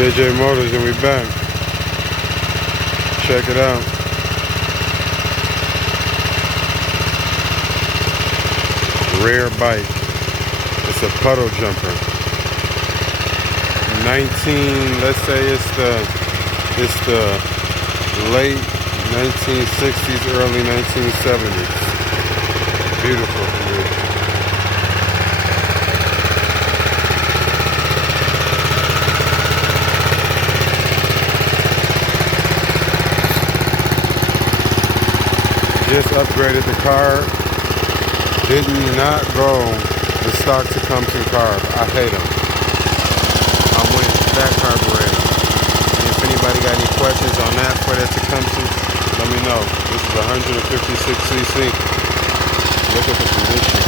JJ Motors, and we back. Check it out. Rare bike. It's a puddle jumper. 19, let's say it's the late 1960s, early 1970s. Beautiful. Just upgraded the car. Did not go the stock TECUMSEH carb. I hate them. I went that carburetor. And if anybody got any questions on that for that TECUMSEH, let me know. This is 156cc. Look at the condition.